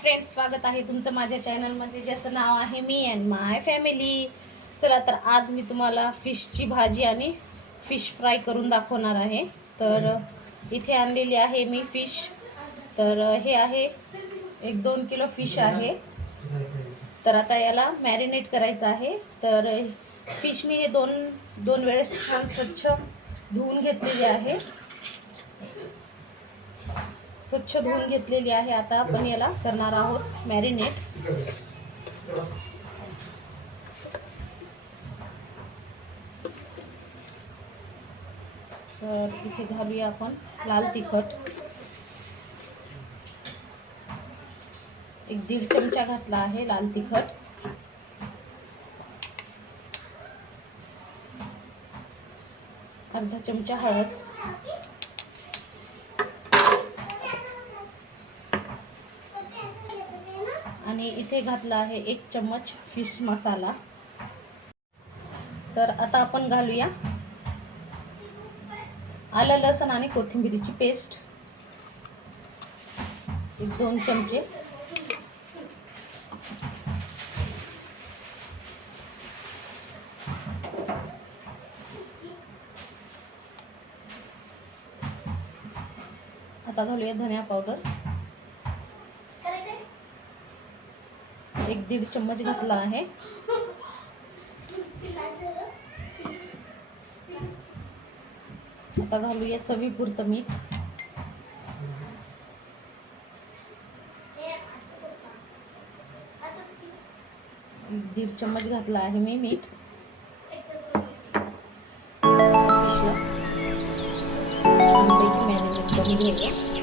Friends स्वागत आहे तुमचं माझ्या चॅनलमध्ये ज्याचं नाव आहे मी अँड माय फॅमिली चला तर आज मी तुम्हाला फिशची भाजी आणि फिश फ्राय करून दाखवणार आहे. तर इथे आणलेली आहे मी फिश. तर हे आहे एक दोन किलो फिश आहे. तर आता याला मॅरिनेट करायचं आहे. तर फिश मी हे दोन दोन वेळेस छान स्वच्छ धुवून घेतलेली आहे. स्वच्छ धुवून घेतलेली आहे. आता आपण याला करणार आहोत मॅरिनेट तर इथे घालूया आपण लाल तिखट. एक दीड चमचा घातला आहे लाल तिखट. अर्धा चमचा हळद. आणि इथे घातला आहे एक चम्मच फिश मसाला. तर आता आपण घालूया. आलं लसण आणि कोथिंबिरीची पेस्ट. एक दोन चमचे. आता घालूया धनिया पावडर. एक दीड चम्मच घातला आहे. आता घालूया चवीपुरतं मीठ. दीड चम्मच घातला आहे मी मीठ. मॅरिनेट करून घेऊया.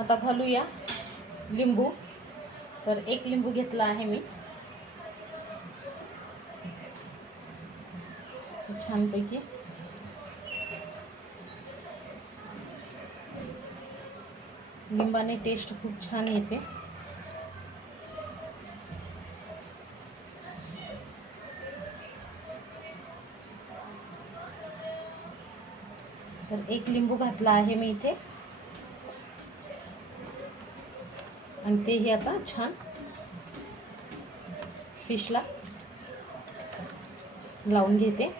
आता घालूया लिंबू. तर एक लिंबू घेतला आहे मी. छानपैकी. लिंबाने टेस्ट खूप छान येते. तर एक लिंबू घातला आहे मी इथे. आणि तेही आता छान. फिशला लावून घेते.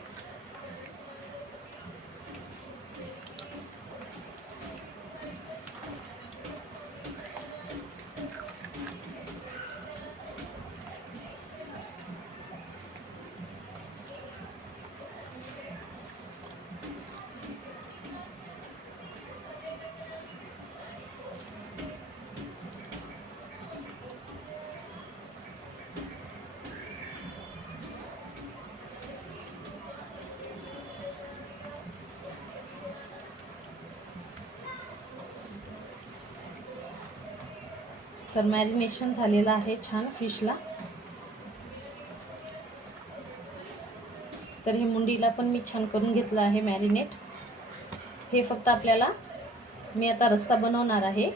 तर मॅरिनेशन झालेलं आहे छान फिशला. तर हे मुंडीला पण मी छान करून घेतलं आहे मॅरिनेट हे फक्त आपल्याला मी आता रस्ता बनवणार आहे.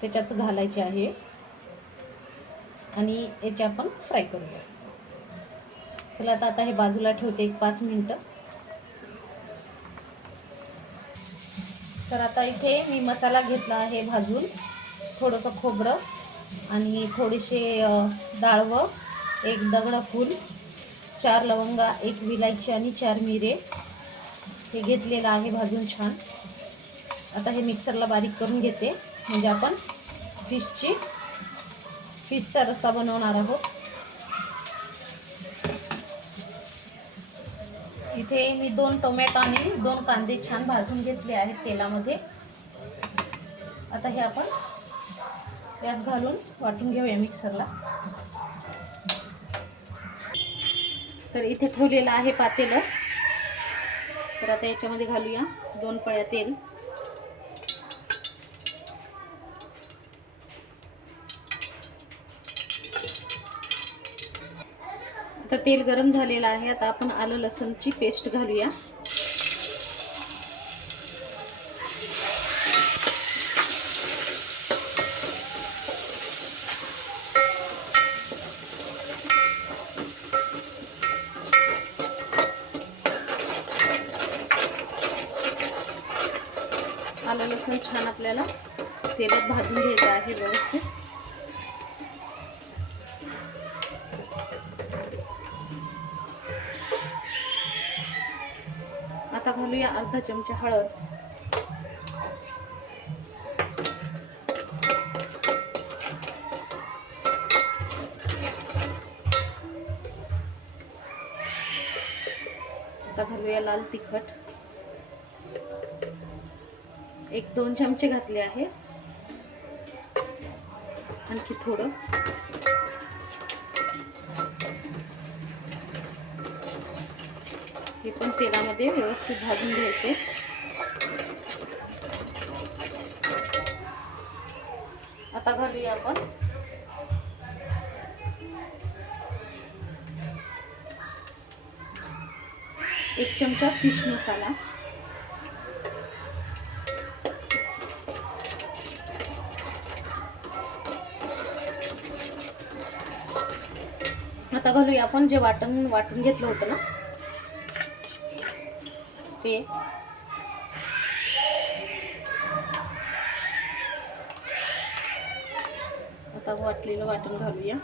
त्याच्यात घालायचे आहे. आणि याचे आपण फ्राय करूया. चला आता आता हे बाजूला ठेवते एक पाच मिनटं. तर आता इथे मी मसाला घेतला आहे भाजून. थोडंसं खोबरं आणि थोडेसे डाळवं एक दगडं फूल चार लवंगा एक विलायची आणि चार मिरे. हे घेतलेलं आहे भाजून छान. आता हे मिक्सरला बारीक करून घेते. म्हणजे आपण फिशची फिशचा रस्सा बनवणार आहोत. इथे मी दोन टोमॅटो आणि दोन कांदे छान भाजून घेतले आहेत तेलामध्ये. आता हे आपण यात घालून वाटून घेऊया मिक्सरला. तर इथे ठेवलेलं आहे पातेलं. तर आता याच्यामध्ये घालूया दोन पळ्या तेल. आता तेल गरम झालेलं आहे. आता आपण आलं लसणची पेस्ट घालूया. आता घालूया अर्धा चमचा हळद. आता घालूया लाल तिखट. एक दोन चमचे घातले आहे आणखी थोडं. तेलामध्ये व्यवस्थित भाजून घ्यायचे. आता घालूया आपण. एक चमचा फिश मसाला. आता घालूया आपण जे वाटण वाटून घेतलं होतं ना ते आता वाटलेलं वाटण घालूया.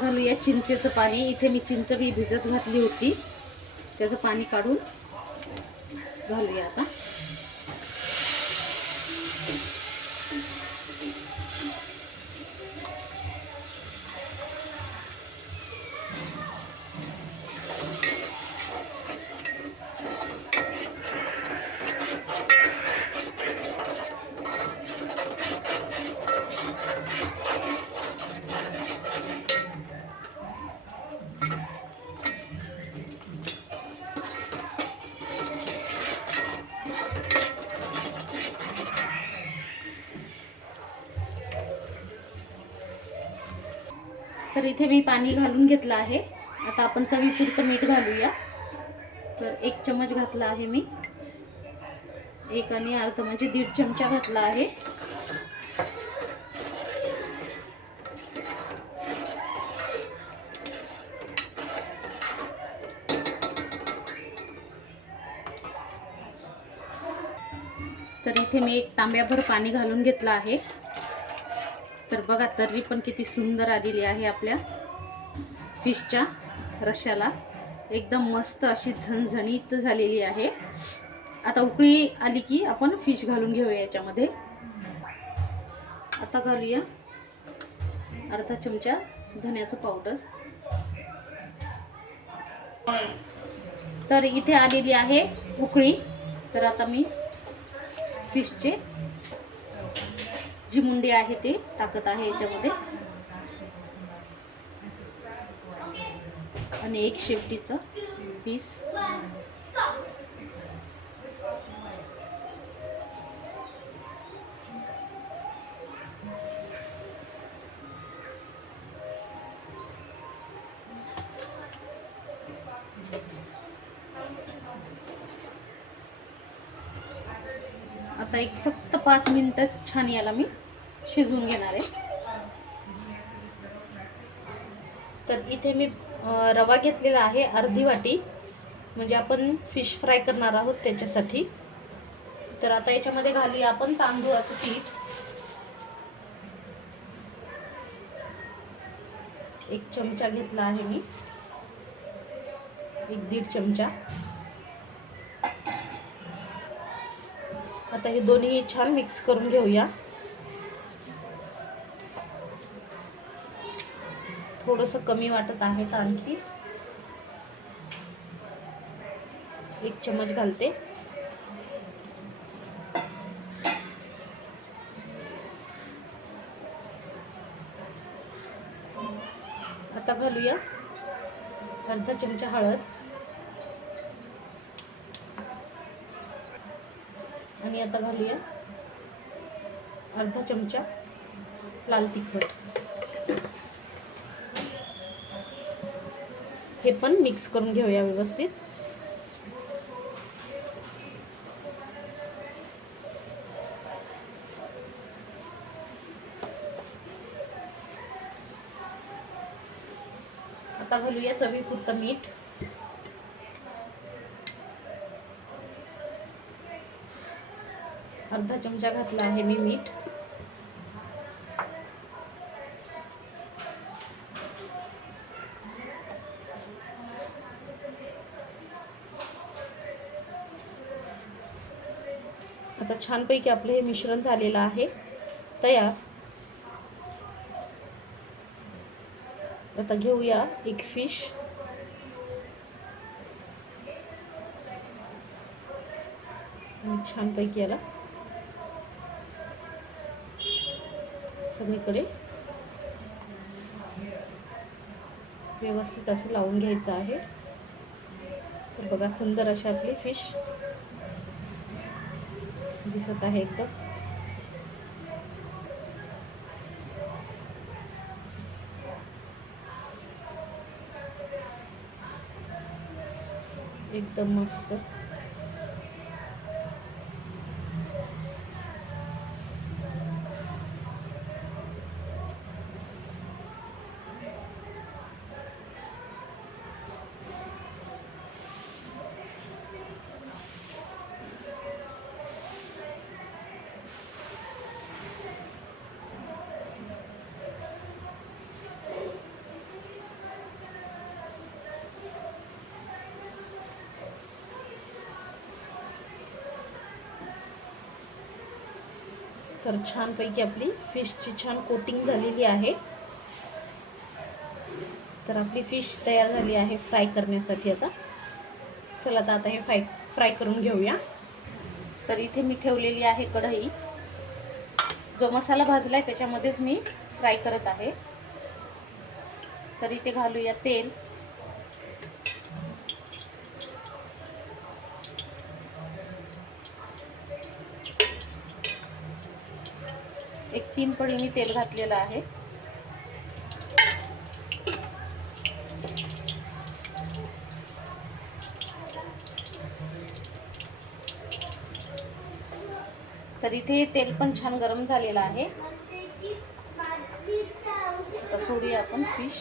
घालूया चिंचेचं पाणी. इथे मी चिंच बी भिजत घातली होती. त्याचं पाणी काढून घालूया आता. तर इथे मी पाणी घालून घेतलं आहे. आता आपण चवीपुरतं मीठ घालूया. तर एक चमच घातला आहे मी. एक आणि अर्ध म्हणजे दीड चमचा घातला आहे. तर इथे मी एक तांब्याभर पाणी घालून घेतलं आहे. तर बघा तर्री पण किती सुंदर आलेली आहे आपल्या फिशच्या रश्याला. एकदम मस्त अशी झणझणीत झालेली आहे. आता उकळी आली की आपण फिश घालून घेऊया याच्यामध्ये. आता घालूया अर्धा चमचा धन्याचं पावडर. तर इथे आलेली आहे उकळी. तर आता मी फिशचे जी मुंडी आहे ते टाकत आहे याच्यामध्ये. आणि एक शेपटीचं पीस आता एक फक्त पाच मिनटंच छान याला मी शिजवून घेणार आहे. तर इथे मी रवा घेतलेला आहे अर्धी वाटी. म्हणजे आपण फिश फ्राय करणार आहोत त्याच्यासाठी. तर आता याच्यामध्ये घालूया आपण तांदूळाचं पीठ. एक चमचा घेतला आहे मी. एक दीड चमचा. आता हे दोन्ही छान मिक्स करून घेऊया. थोडंसं कमी वाटत आहे तर आणखी. एक चमच घालते. आता घालूया. अर्धा चमचा हळद. आणि आता घालूया. अर्धा चमचा लाल तिखट. हे पण मिक्स करून घेऊया व्यवस्थित. आता घालूया चवीपुरतं मीठ. अर्धा चमचा घातला आहे मी मीठ. आता छानपैकी आपलं हे मिश्रण झालेलं आहे. तयार. आता घेऊया एक फिश छानपैकी याला सगळीकडे. व्यवस्थित असं लावून घ्यायचं आहे. तर बघा सुंदर अशी आपली फिश दिसत आहे एकदम एकदम मस्त. तर छानपैकी आपली फिशची छान कोटिंग झालेली आहे. तर आपली फिश तयार झाली आहे फ्राय करण्यासाठी आता. चला आता आता हे फ्राय फ्राय करून घेऊया. तर इथे मी ठेवलेली आहे कढई. जो मसाला भाजला आहे त्याच्यामध्येच मी फ्राय करत आहे. तर इथे घालूया तेल. एक तीन पडी मी तेल घातलेलं आहे. तर इथे तेल पण छान गरम झालेलं आहे. आता सोडूया आपण फिश.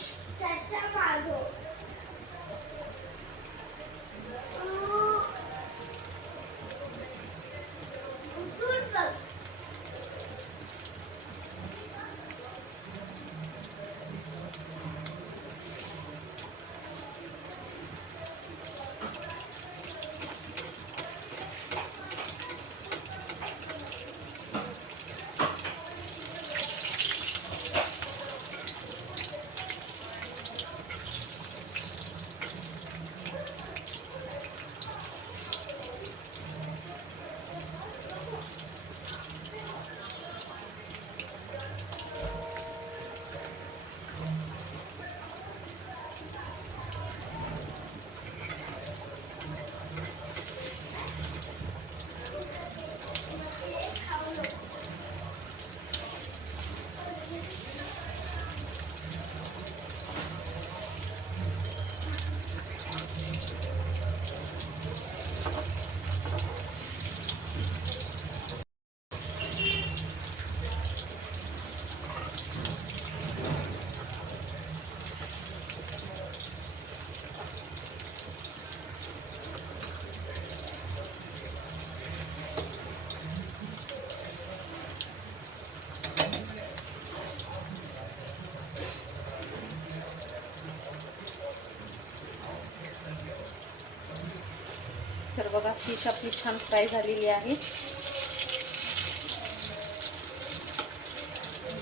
बघा फिश आपली छान फ्राय झालेली आहे.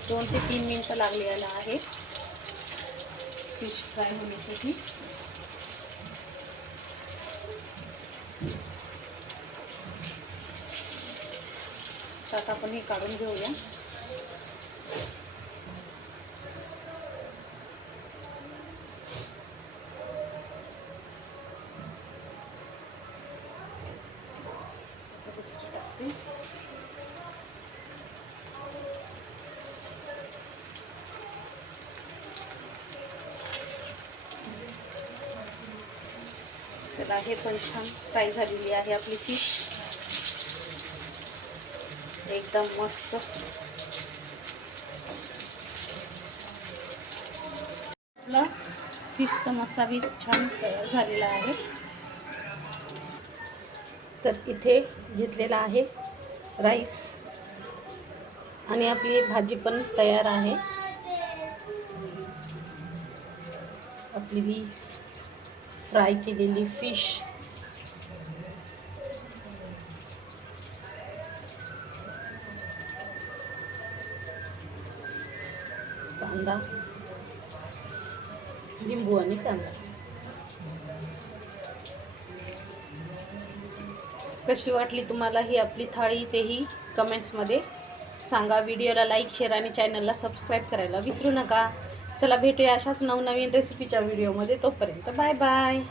दोन ते तीन मिनटं लागलेला आहे. फिश फ्राय होण्यासाठी. आता आपण हे काढून घेऊया दुसरं टाकते चला हे पण छान फ्राय झालेली आहे आपली फिश एकदम मस्त. आपला फिशचा मसा बी छान तयार झालेला आहे. तर इथे घेतलेला आहे राईस आणि आपली भाजी पण तयार आहे. आपली ही फ्राय केलेली फिश. कांदा. लिंबू आणि कांदा. कशी वाटली तुम्हाला ही आपली थाळी तेही कमेंट्समध्ये सांगा. व्हिडिओला लाईक शेअर आणि चॅनलला सबस्क्राईब करायला विसरू नका. चला भेटूया अशाच नवनवीन रेसिपीच्या व्हिडिओमध्ये तोपर्यंत बाय बाय